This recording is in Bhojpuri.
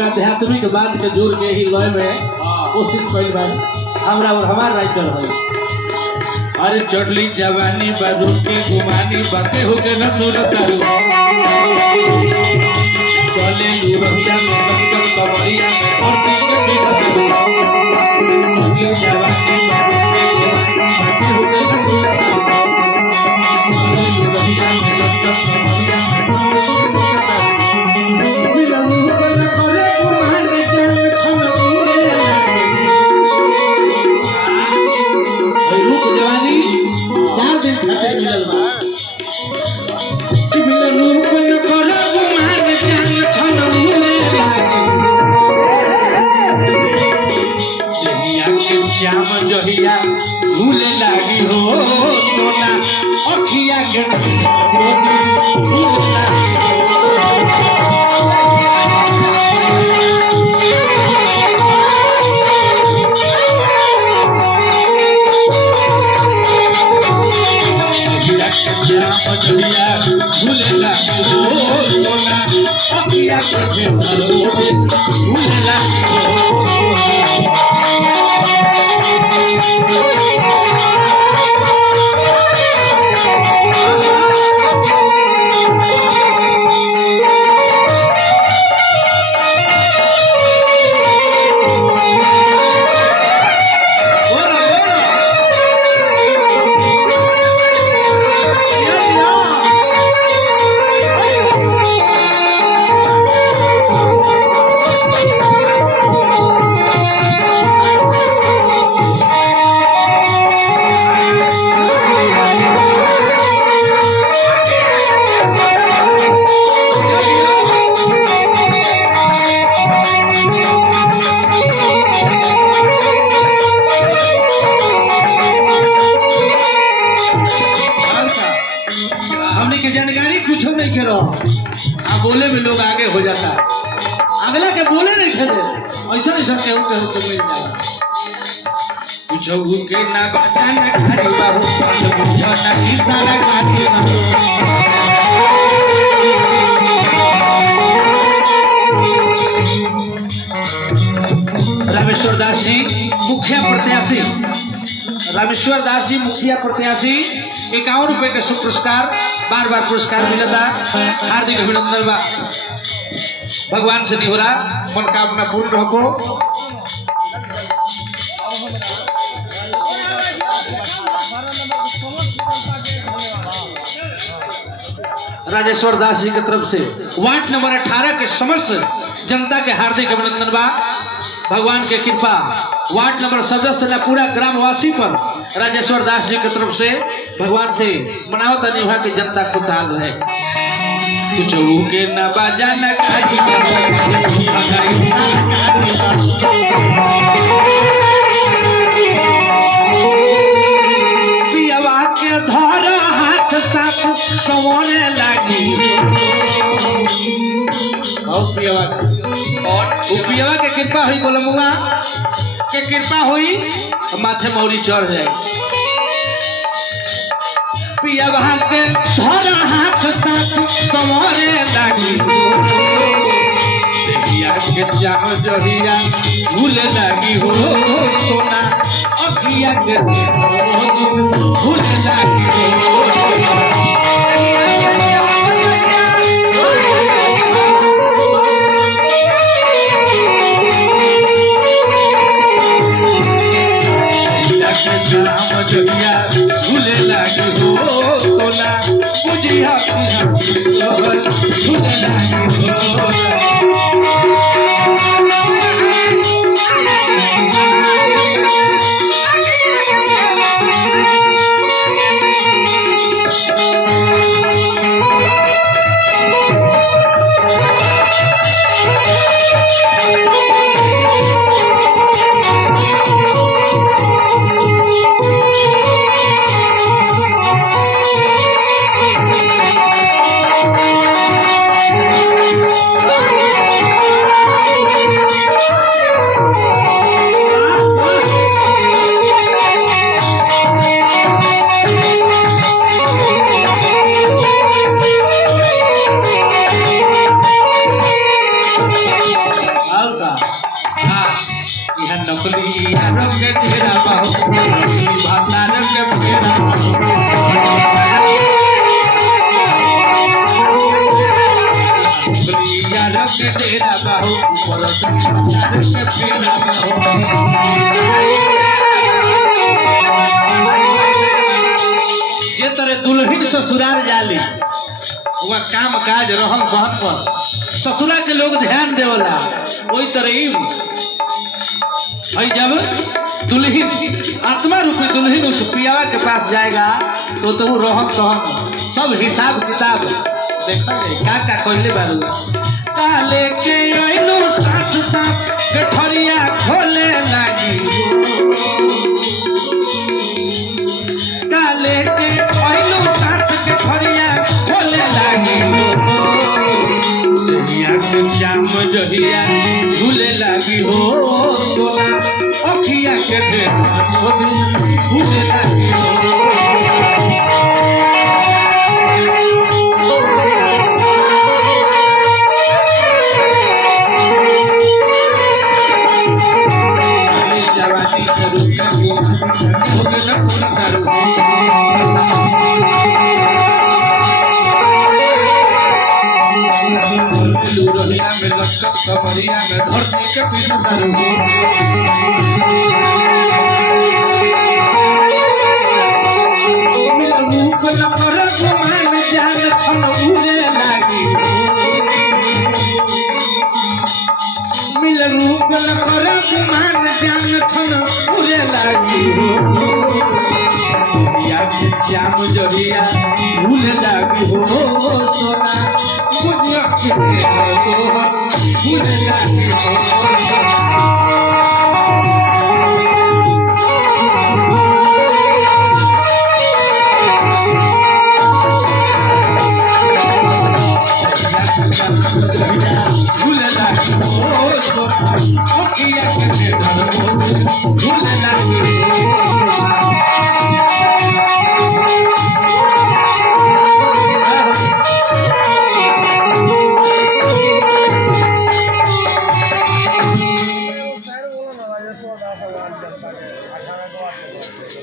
में आध्यात्मिक बात के जोड़ के ही लय में कोशिश कइल बा हमरा और हमार राइटर है। अरे चढ़ली जवानी बाबू के गुमानी बाके हो के न सुनता चले लुरहिया में लंकर कवरिया में धरती के बिखर चढ़ली जवानी बाबू के गुमानी बाके हो के न सुनता चले लुरहिया में लंकर कवरिया में श्याम जहिया भूले लागी हो सोना अखिया के भूले लागी श्याम जहिया भूले लागी हो सोना अखिया के भूले लागी हो बोले में लोग आगे हो जाता अगला के बोले नहीं खेले ऐसा ऐसा केहू केहू के मिल जाए पूछो के ना बचा ना खाली बाबू पूछो ना किसाना खाली बाबू रामेश्वर दास जी मुखिया प्रत्याशी रामेश्वर दास जी मुखिया प्रत्याशी 51 रुपए का शुभ पुरस्कार बार बार पुरस्कार मिलता हार्दिक अभिनंदन बा भगवान से निहोरा मनोकामना पूर्ण हो। राजेश्वर दास जी की तरफ से वार्ड नंबर 18 के समस्त जनता के हार्दिक अभिनंदन बा भगवान के कृपा वार्ड नंबर सदस्य न पूरा ग्रामवासी पर राजेश्वर दास जी की तरफ से भगवान से मनावता निभा की जनता खुशहाल रहे कुछ के न बाजा न पियवा के धर हाथ साथ सवरे लागी पियवा के कृपा हुई बोलो मुआ के कृपा हुई माथे मौरी चढ़ जाए पियवा के धर हाथ साथ सवरे लागी देहिया के जाम जहिया भूले लागी हो सोना अखिया के भूले लागी हो राम जहिया भूले लागी हो सोना बुझिया भूले लागी हो के डेरा बाहू ऊपर से प्यार के फेरा जे तरह दुल्हन ससुराल जाली वह काम काज रहन सहन पर ससुरा के लोग ध्यान देवला वही तरह जब दुल्हन आत्मा रूपी दुल्हन उस पियावा के पास जाएगा तो वो रहन सहन सब हिसाब किताब देखा जाए का कहले बारू काले के आइनो साथ साथ गठरिया खोले लागी काले के आइनो साथ गठरिया खोले लागी जहिया के चाम जहिया झूले लागी हो सोना अखिया के झूले लागी हो लोहिया में लटकत कमरिया में धरती के पीछे मुख न कर गुमान जान छन उड़े लागी मिल मुख न कर गुमान जान छन उड़े लागी या के श्याम जहिया भूल लागी हो सोना बुझिया के भूल लागी हो भूल लागी हो सोना बुझिया के भूल लागी हो